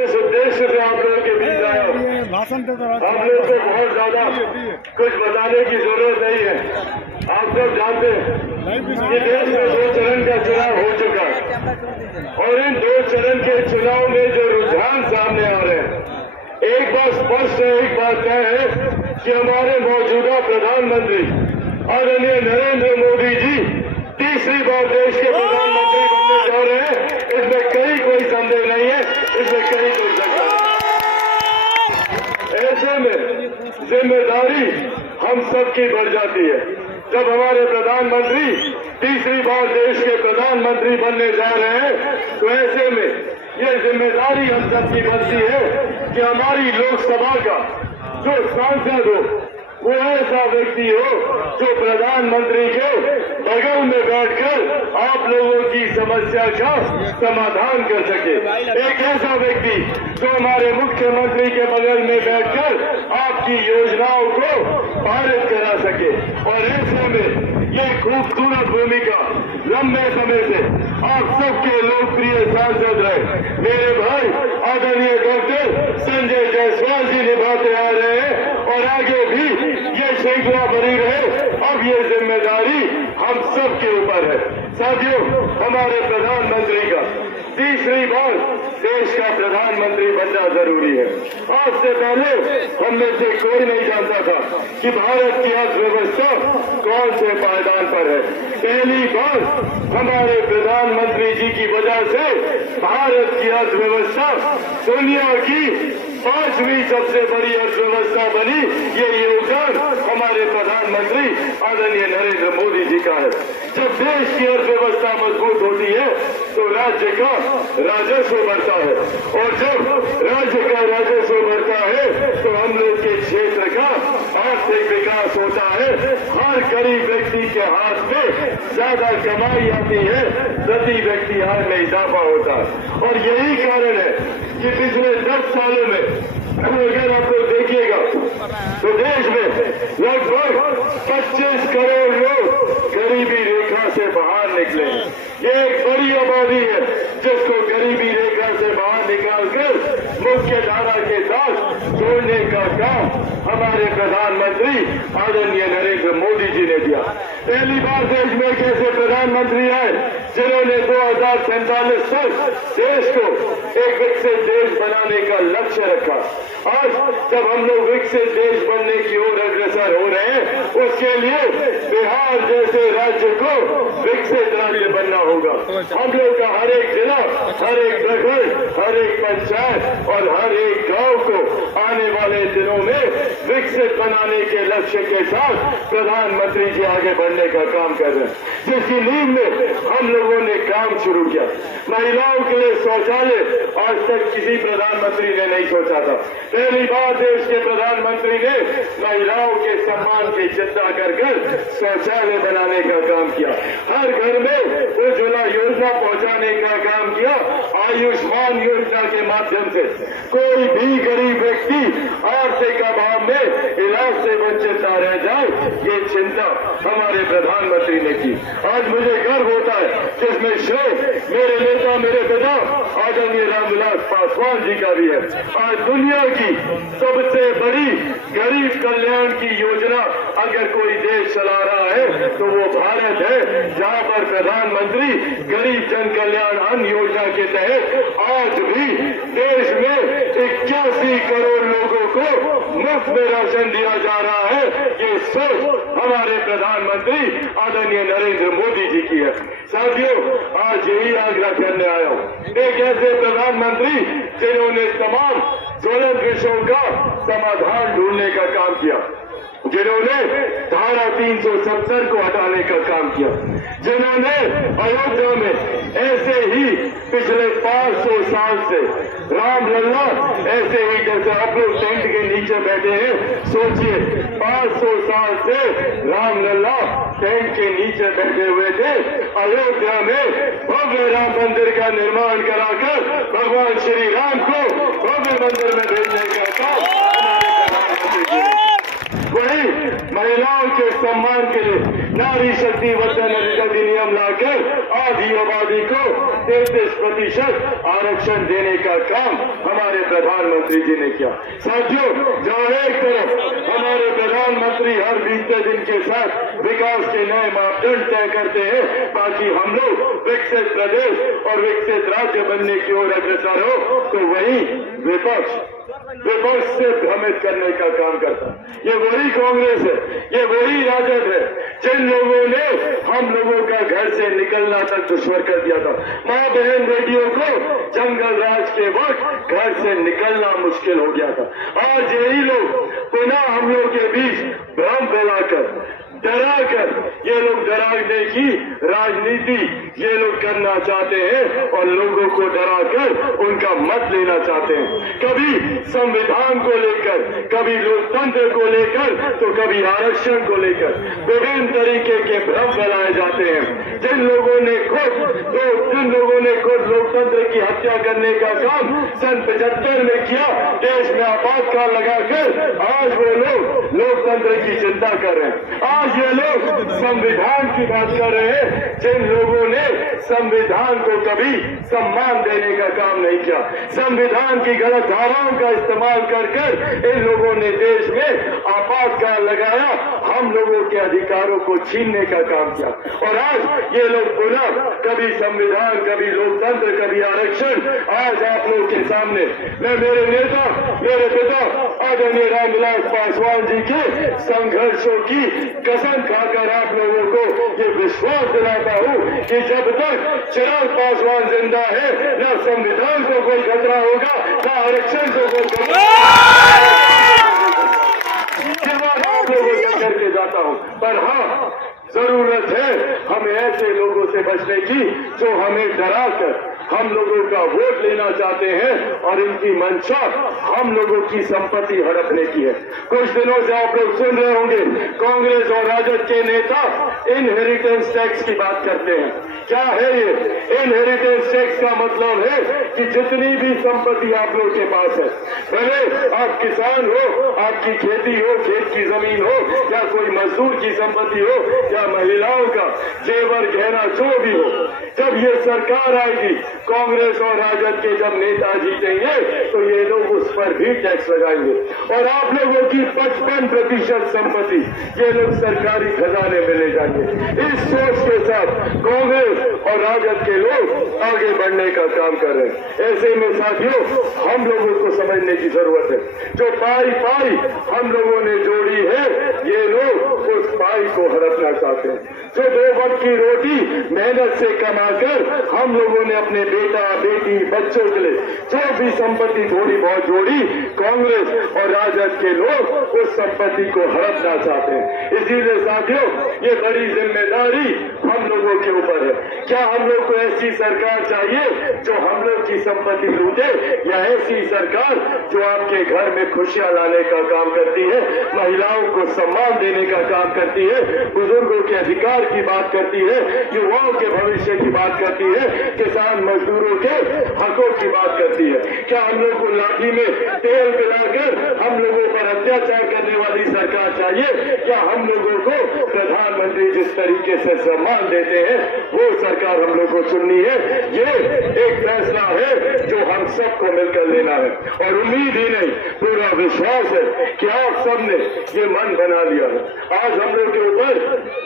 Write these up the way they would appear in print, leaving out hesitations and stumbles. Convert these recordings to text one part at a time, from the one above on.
इस उद्देश्य से आप लोगों के बीच आया हूँ। आप लोग को बहुत ज्यादा कुछ बताने की जरूरत नहीं है। आप सब जानते हैं कि देश में 2 चरण का चुनाव हो चुका है और इन 2 चरण के चुनाव में जो रुझान सामने आ रहे हैं, एक बात स्पष्ट है, एक बात तय है कि हमारे मौजूदा प्रधानमंत्री आदरणीय नरेंद्र मोदी जी तीसरी बार देश के प्रधानमंत्री बनने जा रहे हैं। इसमें कहीं कोई संदेह नहीं है, इसमें कहीं कोई शंका नहीं। ऐसे में जिम्मेदारी हम सबकी बढ़ जाती है। जब हमारे प्रधानमंत्री तीसरी बार देश के प्रधानमंत्री बनने जा रहे हैं, तो ऐसे में ये जिम्मेदारी हम सबकी बनती है कि हमारी लोकसभा का जो सांसद हो वो ऐसा व्यक्ति हो जो प्रधानमंत्री के बगल में बैठकर आप लोगों की समस्या का समाधान कर सके। एक ऐसा व्यक्ति जो हमारे मुख्यमंत्री के बगल में बैठकर आपकी योजनाओं को पारित करा सके। और ऐसे में ये खूबसूरत भूमिका लंबे समय से आप सबके लोकप्रिय सांसद रहे मेरे भाई आदरणीय डॉक्टर संजय जायसवाल जी निभाते आ रहे हैं और आगे भी ये श्रृंखला बनी रहे। अब ये जिम्मेदारी हम सबके ऊपर है। साथियों, हमारे प्रधानमंत्री का तीसरी बार देश का प्रधानमंत्री बनना जरूरी है। आज से पहले हम में से कोई नहीं जानता था कि भारत की अर्थव्यवस्था कौन से पायदान पर है। पहली बार हमारे प्रधानमंत्री जी की वजह से भारत की अर्थव्यवस्था दुनिया की 5वीं सबसे बड़ी अर्थव्यवस्था बनी। ये योगदान हमारे प्रधानमंत्री आदरणीय नरेंद्र मोदी जी का है। जब देश की अर्थव्यवस्था मजबूत होती है तो राज्य का राजस्व बढ़ता है और जब राज्य का राजस्व बढ़ता है तो हम लोग के क्षेत्र का आर्थिक विकास होता है। हर गरीब व्यक्ति के हाथ में ज्यादा कमाई आती है, प्रति व्यक्ति आय में इजाफा होता है। और यही कारण है कि पिछले 10 सालों में अगर आप लोग देखिएगा तो देश में लगभग 25 करोड़ लोग गरीबी रेखा से बाहर निकले। ये एक बड़ी आबादी है जिसको गरीबी रेखा से बाहर निकालकर मुख्य धारा के साथ जोड़ने का काम हमारे प्रधानमंत्री आदरणीय नरेंद्र मोदी जी ने दिया। पहली बार देश में एक ऐसे प्रधानमंत्री आए जिन्होंने 2047 तक देश को एक विकसित देश बनाने का लक्ष्य रखा। आज जब हम लोग विकसित देश बनने की ओर अग्रसर हो रहे हैं, उसके लिए बिहार जैसे राज्य को विकसित राज्य बनना होगा। हम लोग का हर एक जिला, हर एक प्रखंड, हर एक पंचायत और हर एक गांव को आने वाले दिनों में विकसित बनाने के लक्ष्य के साथ प्रधानमंत्री जी आगे बढ़ने का काम कर रहे हैं, जिसकी नींव में हम लोगों ने काम शुरू किया। महिलाओं के लिए शौचालय आज तक किसी प्रधानमंत्री ने नहीं सोचा था। पहली बार देश के प्रधानमंत्री ने महिलाओं के सम्मान की चिंता कर शौचालय बनाने का काम किया। हर घर में उज्ज्वला योजना पहुंचाने का काम किया। आयुष्मान योजना के माध्यम से कोई भी गरीब व्यक्ति आर्थिक अभाव में इलाज से वंचित न रह जाए, ये चिंता हमारे प्रधानमंत्री ने की। आज मुझे गर्व होता है जिसमें श्रेय मेरे नेता, मेरे पिता आदरणीय रामविलास पासवान जी का भी है। आज दुनिया की सबसे बड़ी गरीब कल्याण की योजना अगर कोई देश चला रहा है तो वो भारत है, जहां पर प्रधानमंत्री गरीब जन कल्याण अन्न योजना के तहत आज भी देश में 81 करोड़ लोगों को मुफ्त में राशन दिया जा रहा है। ये सोच हमारे प्रधानमंत्री आदरणीय नरेंद्र मोदी जी की है। साथियों, आज यही आग्रह करने आया हूँ, एक ऐसे प्रधानमंत्री जिन्होंने तमाम ज्वलंत विषयों का समाधान ढूंढने का काम किया, जिन्होंने धारा 370 को हटाने का काम किया, जिन्होंने अयोध्या में ऐसे ही पिछले 500 साल से रामलला ऐसे ही जैसे आप लोग टेंट के नीचे बैठे हैं, सोचिए 500 साल से रामलला टेंट के नीचे बैठे हुए थे। अयोध्या में भव्य राम मंदिर का निर्माण कराकर भगवान श्री राम को भव्य मंदिर में भेजने का काम वही महिलाओं के सम्मान के लिए नारी शक्ति वंदन अधिनियम लाकर आधी आबादी को 33% आरक्षण देने का काम हमारे प्रधानमंत्री जी ने किया। साथियों, जहां एक तरफ हमारे प्रधानमंत्री हर बीते दिन के साथ विकास के नए मापदंड तय करते हैं, बाकी हम लोग विकसित प्रदेश और विकसित राज्य बनने की ओर अग्रसर हो, तो वही विपक्ष से भ्रमित करने का काम करता। ये वही कांग्रेस है, ये वही राजद है जिन लोगों ने हम लोगों का घर से निकलना तक दुश्वार कर दिया था। माँ बहन बेटियों को जंगल राज के वक्त घर से निकलना मुश्किल हो गया था। आज यही लोग पुनः हम लोग के बीच भ्रम फैलाकर, डराकर, ये लोग डराने की राजनीति ये लोग करना चाहते हैं और लोगों को डराकर उनका मत लेना चाहते हैं। कभी संविधान को लेकर, कभी लोकतंत्र को लेकर, तो कभी आरक्षण को लेकर विभिन्न तरीके के भ्रम फैलाए जाते हैं। जिन लोगों ने खुद लोकतंत्र की हत्या करने का काम सन 75 में किया, देश में आपातकाल लगाकर आज वो लोग लोकतंत्र की चिंता कर रहे हैं। आज ये लोग संविधान की बात कर रहे हैं जिन लोगों ने संविधान को कभी सम्मान देने का काम नहीं किया। संविधान की गलत धाराओं का इस्तेमाल कर इन लोगों ने देश में आपातकाल लगाया, हम लोगों के अधिकारों को छीनने का काम किया। और आज ये लोग पुनः कभी संविधान, कभी लोकतंत्र, कभी आरक्षण, आज आप लोगों के सामने मैं मेरे नेता, मेरे पिता आदरणीय रामविलास पासवान जी के संघर्षों की कसम खाकर आप लोगों को ये विश्वास दिलाता हूँ कि जब तक चिराग पासवान जिंदा है, न संविधान को कोई खतरा होगा, न आरक्षण को कोई खतरा आप लोगों से करके जाता हूँ। पर हाँ, जरूरत है हमें ऐसे लोगों से बचने की जो हमें डराकर हम लोगों का वोट लेना चाहते हैं और इनकी मंशा हम लोगों की संपत्ति हड़पने की है। कुछ दिनों से आप लोग सुन रहे होंगे कांग्रेस और राजद के नेता इनहेरिटेंस टैक्स की बात करते हैं। क्या है ये इनहेरिटेंस टैक्स? का मतलब है कि जितनी भी संपत्ति आप लोग के पास है, भले आप किसान हो, आपकी खेती हो, खेत की जमीन हो, या कोई मजदूर की संपत्ति हो, या महिलाओं का जेवर गहना जो भी हो, जब ये सरकार आएगी, कांग्रेस और राजद के जब नेता जीतेंगे, तो ये लोग उस पर भी टैक्स लगाएंगे और आप लोगों की 55% संपत्ति ये लोग सरकारी खजाने में ले जाएंगे। इस सोच के साथ कांग्रेस और राजद के लोग आगे बढ़ने का काम कर रहे हैं। ऐसे में साथियों, हम लोगों को समझने की जरूरत है, जो पाई हम लोगों ने जोड़ी है, ये लोग उस पाई को हड़पना चाहते हैं। जो 2 वक्त की रोटी मेहनत से कमाकर हम लोगों ने अपने बेटा, बेटी, बच्चों के लिए जो भी संपत्ति थोड़ी बहुत जोड़ी, कांग्रेस और राजद के लोग उस संपत्ति को हड़पना चाहते हैं। इसीलिए साथियों, ये बड़ी जिम्मेदारी हम लोगों के ऊपर है। क्या हम लोग को ऐसी सरकार चाहिए जो हम लोग की संपत्ति लूटे, या ऐसी सरकार जो आपके घर में खुशियां लाने का काम करती है, महिलाओं को सम्मान देने का काम करती है, बुजुर्गों के अधिकार की बात करती है, युवाओं के भविष्य की बात करती है, किसान मजदूरों के हकों की बात करती है? क्या हम लोग को लाठी में तेल पिलाकर हम लोगों पर अत्याचार करने वाली सरकार चाहिए? क्या हम लोगों को प्रधानमंत्री जिस तरीके से सम्मान देते हैं वो सरकार हम लोग को चुननी है? ये एक फैसला है जो हम सबको मिलकर लेना है और उम्मीद ही नहीं, पूरा विश्वास है कि आप सबने ये मन बना लिया है। आज हम लोग के ऊपर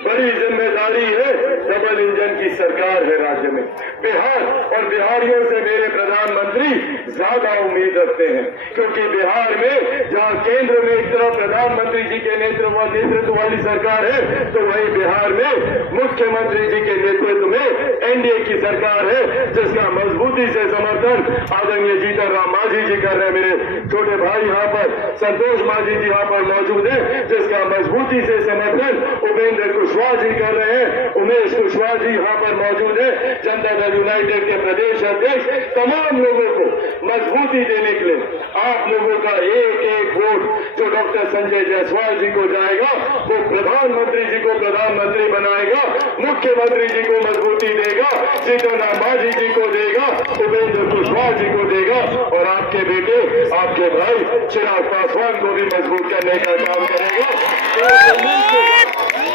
बड़ी जिम्मेदारी है, डबल इंजन की सरकार है राज्य में। बिहार और बिहारियों से मेरे प्रधानमंत्री ज्यादा उम्मीद रखते हैं, क्योंकि बिहार में जहां केंद्र में एक तरफ प्रधानमंत्री जी के नेतृत्व वाली सरकार है, तो वही बिहार में मुख्यमंत्री जी के नेतृत्व में एनडीए की सरकार है, जिसका मजबूती से समर्थन आदरणीय जीतन राम मांझी जी कर रहे हैं। मेरे छोटे भाई यहाँ पर संतोष मांझी जी यहाँ पर मौजूद है, जिसका मजबूती से समर्थन उपेंद्र कुशवाहा जी कर रहे हैं। उमेश कुशवाहा जी यहाँ पर मौजूद है, जनता दल यूनाइटेड के प्रदेश अध्यक्ष। तमाम लोगों को मजबूती देने के लिए आप लोगों का एक एक वोट जो डॉक्टर संजय जायसवाल जी को जाएगा, वो प्रधानमंत्री जी को प्रधानमंत्री बनाएगा, मुख्यमंत्री जी को मजबूती देगा, जीतन राम मांझी जी को देगा, उपेंद्र कुशवाहा जी को देगा, और आपके बेटे, आपके भाई चिराग पासवान को भी मजबूत करने का काम करेगा।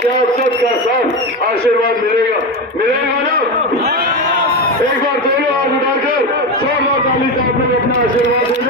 क्या सबका साथ आशीर्वाद मिलेगा ना? एक बार दोनों हाथ उठाकर जोरदार ताली से आप लोग अपना आशीर्वाद दें।